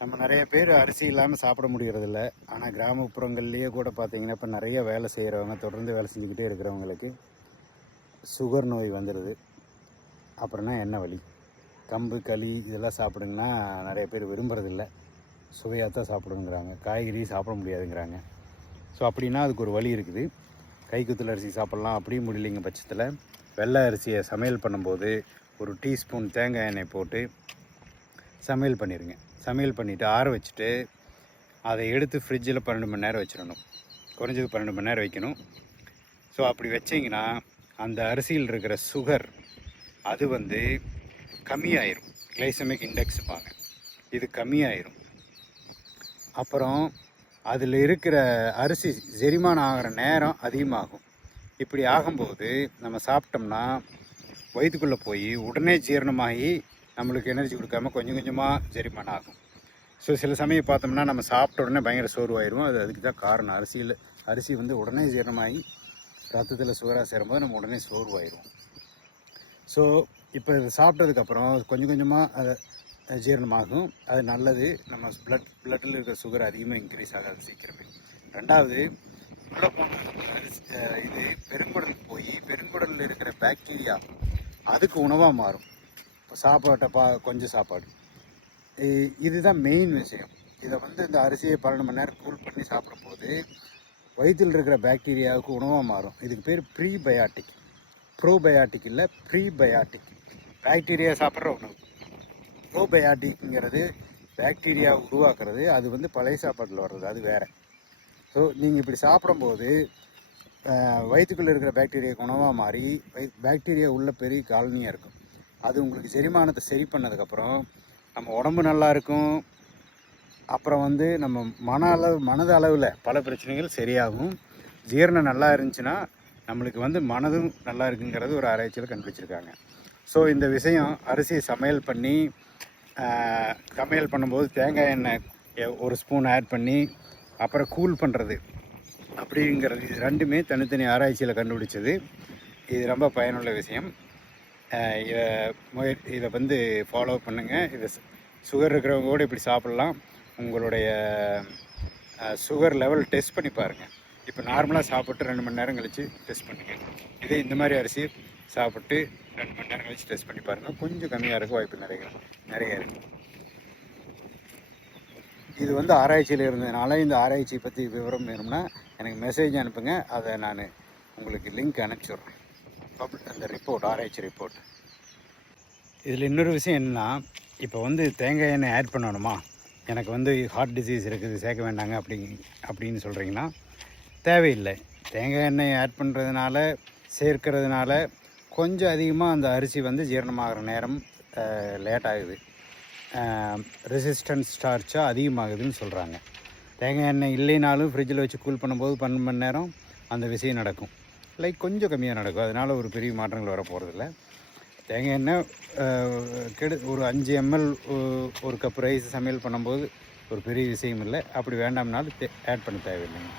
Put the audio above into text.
நம்ம நிறைய பேர் அரிசி இல்லாமல் சாப்பிட முடியறதில்ல. ஆனால் கிராமப்புறங்கள்லேயே கூட பார்த்தீங்கன்னா இப்போ நிறைய வேலை செய்கிறவங்க, தொடர்ந்து வேலை செஞ்சுக்கிட்டே இருக்கிறவங்களுக்கு சுகர் நோய் வந்துடுது. அப்புறம்னா என்ன வழி? கம்பு களி இதெல்லாம் சாப்பிடுங்கன்னா நிறைய பேர் விரும்புறதில்ல. சுவையாக தான் சாப்பிடுங்கிறாங்க, காய்கறி சாப்பிட முடியாதுங்கிறாங்க. ஸோ அப்படின்னா அதுக்கு ஒரு வழி இருக்குது. கைக்குத்தல் அரிசி சாப்பிட்லாம். அப்படியும் முடியலைங்க பட்சத்தில் வெள்ளை அரிசியை சமையல் பண்ணும்போது ஒரு டீஸ்பூன் தேங்காய் எண்ணெய் போட்டு சமையல் பண்ணிடுங்க. சமையல் பண்ணிவிட்டு ஆற வச்சுட்டு அதை எடுத்து ஃப்ரிட்ஜில் 12 மணி நேரம் வச்சிடணும். குறைஞ்சது 12 மணி நேரம் வைக்கணும். ஸோ அப்படி வச்சிங்கன்னா அந்த அரிசியில் இருக்கிற சுகர் அது கம்மியாயிரும். கிளைசமிக் இண்டெக்ஸுப்பாங்க, இது கம்மியாயிரும். அப்புறம் அதில் இருக்கிற அரிசி செரிமானம் ஆகிற நேரம் அதிகமாகும். இப்படி ஆகும்போது நம்ம சாப்பிட்டோம்னா வயிற்றுக்குள்ளே போய் உடனே ஜீரணமாகி நம்மளுக்கு எனர்ஜி கொடுக்காம கொஞ்சம் கொஞ்சமாக செரிமானம் ஆகும். ஸோ சில சமயம் பார்த்தோம்னா நம்ம சாப்பிட்ட உடனே பயங்கர சோர்வாயிடும். அதுக்கு தான் காரணம். அரிசி உடனே ஜீரணமாகி ரத்தத்தில் சுகராக சேரும்போது நம்ம உடனே சோர்வாயிடும். ஸோ இப்போ இதை சாப்பிட்டதுக்கப்புறம் கொஞ்சம் கொஞ்சமாக அதை ஜீரணமாகும். அது நல்லது. நம்ம பிளட்டில் இருக்கிற சுகர் அதிகமாக இன்க்ரீஸ் ஆகாது சீக்கிரமே. ரெண்டாவது, உள்ள இது பெருங்குடலுக்கு போய் பெருங்குடலில் இருக்கிற பாக்டீரியா அதுக்கு உணவாக மாறும். இப்போ கொஞ்சம் சாப்பாடு, இதுதான் மெயின் விஷயம். இதை இந்த அரிசியை 12 மணி நேரம் கூல் பண்ணி சாப்பிடும்போது வயிற்றில் இருக்கிற பாக்டீரியாவுக்கு உணவாக மாறும். இதுக்கு பேர் ப்ரீபயாட்டிக். ப்ரோபயாட்டிக் இல்லை, ப்ரீபயாட்டிக். பாக்டீரியா சாப்பிட்ற உணவு. ப்ரோபயாட்டிக்ங்கிறது பாக்டீரியா உருவாக்குறது. அது பழைய சாப்பாட்டில் வர்றது, அது வேறு. ஸோ நீங்கள் இப்படி சாப்பிடும்போது வயிற்றுக்குள்ளே இருக்கிற பாக்டீரியாவுக்கு உணவாக மாறி பாக்டீரியா உள்ள பெரிய காலனியாக இருக்கும். அது உங்களுக்கு செரிமானத்தை சரி பண்ணதுக்கப்புறம் நம்ம உடம்பு நல்லா இருக்கும். அப்புறம் நம்ம மனது அளவில் பல பிரச்சனைகள் சரியாகும். ஜீரணம் நல்லா இருந்துச்சுன்னா நம்மளுக்கு மனதும் நல்லா இருக்குங்கிறது ஒரு ஆராய்ச்சியில் கண்டுபிடிச்சிருக்காங்க. ஸோ இந்த விஷயம் அரிசி சமையல் பண்ணும்போது தேங்காய் எண்ணெய் ஒரு ஸ்பூன் ஆட் பண்ணி அப்புறம் கூல் பண்ணுறது அப்படிங்கிறது, இது ரெண்டுமே தனித்தனி ஆராய்ச்சியில் கண்டுபிடிச்சது. இது ரொம்ப பயனுள்ள விஷயம். இதை ஃபாலோ பண்ணுங்கள். இதை சுகர் இருக்கிறவங்க கூட இப்படி சாப்பிட்லாம். உங்களுடைய சுகர் லெவல் டெஸ்ட் பண்ணி பாருங்கள். இப்போ நார்மலாக சாப்பிட்டு 2 மணி நேரம் கழித்து டெஸ்ட் பண்ணுங்கள். இதே இந்த மாதிரி அரிசி சாப்பிட்டு 2 மணி நேரம் கழித்து டெஸ்ட் பண்ணி பாருங்கள். கொஞ்சம் கம்மியாக இருக்க வாய்ப்பு நிறைய இருக்குது. இது ஆராய்ச்சியில் இருந்ததுனால இந்த ஆராய்ச்சியை பற்றி விவரம் வேணும்னா எனக்கு மெசேஜ் அனுப்புங்க. அதை நான் உங்களுக்கு லிங்க் அனுப்பிச்சி விட்றேன். அந்த ஆராய்ச்சி ரிப்போர்ட். இதில் இன்னொரு விஷயம் என்னென்னா, இப்போ தேங்காய் எண்ணெய் ஆட் பண்ணணுமா, எனக்கு ஹார்ட் டிசீஸ் இருக்குது சேர்க்க வேண்டாங்க அப்படின்னு சொல்கிறீங்கன்னா தேவையில்லை. தேங்காய் எண்ணெய் ஆட் பண்ணுறதுனால சேர்க்கறதுனால கொஞ்சம் அதிகமாக அந்த அரிசி ஜீரணமாகிற நேரம் லேட் ஆகுது. ரெசிஸ்டன்ஸ் ஸ்டார்ச்சாக அதிகமாகுதுன்னு சொல்கிறாங்க. தேங்காய் எண்ணெய் இல்லைனாலும் ஃப்ரிட்ஜில் வச்சு கூல் பண்ணும்போது 12 மணி நேரம் அந்த விஷயம் நடக்கும். கொஞ்சம் கம்மியாக நடக்கும். அதனால் ஒரு பெரிய மாற்றங்கள் வர போகிறதில்ல. தேங்காய் எண்ணெய் ஒரு 5 ml ஒரு கப் ரைஸ் சமையல் பண்ணும்போது ஒரு பெரிய விஷயம் இல்லை. அப்படி வேண்டாம்னாலும் ஆட் பண்ண தேவையில்லைங்க.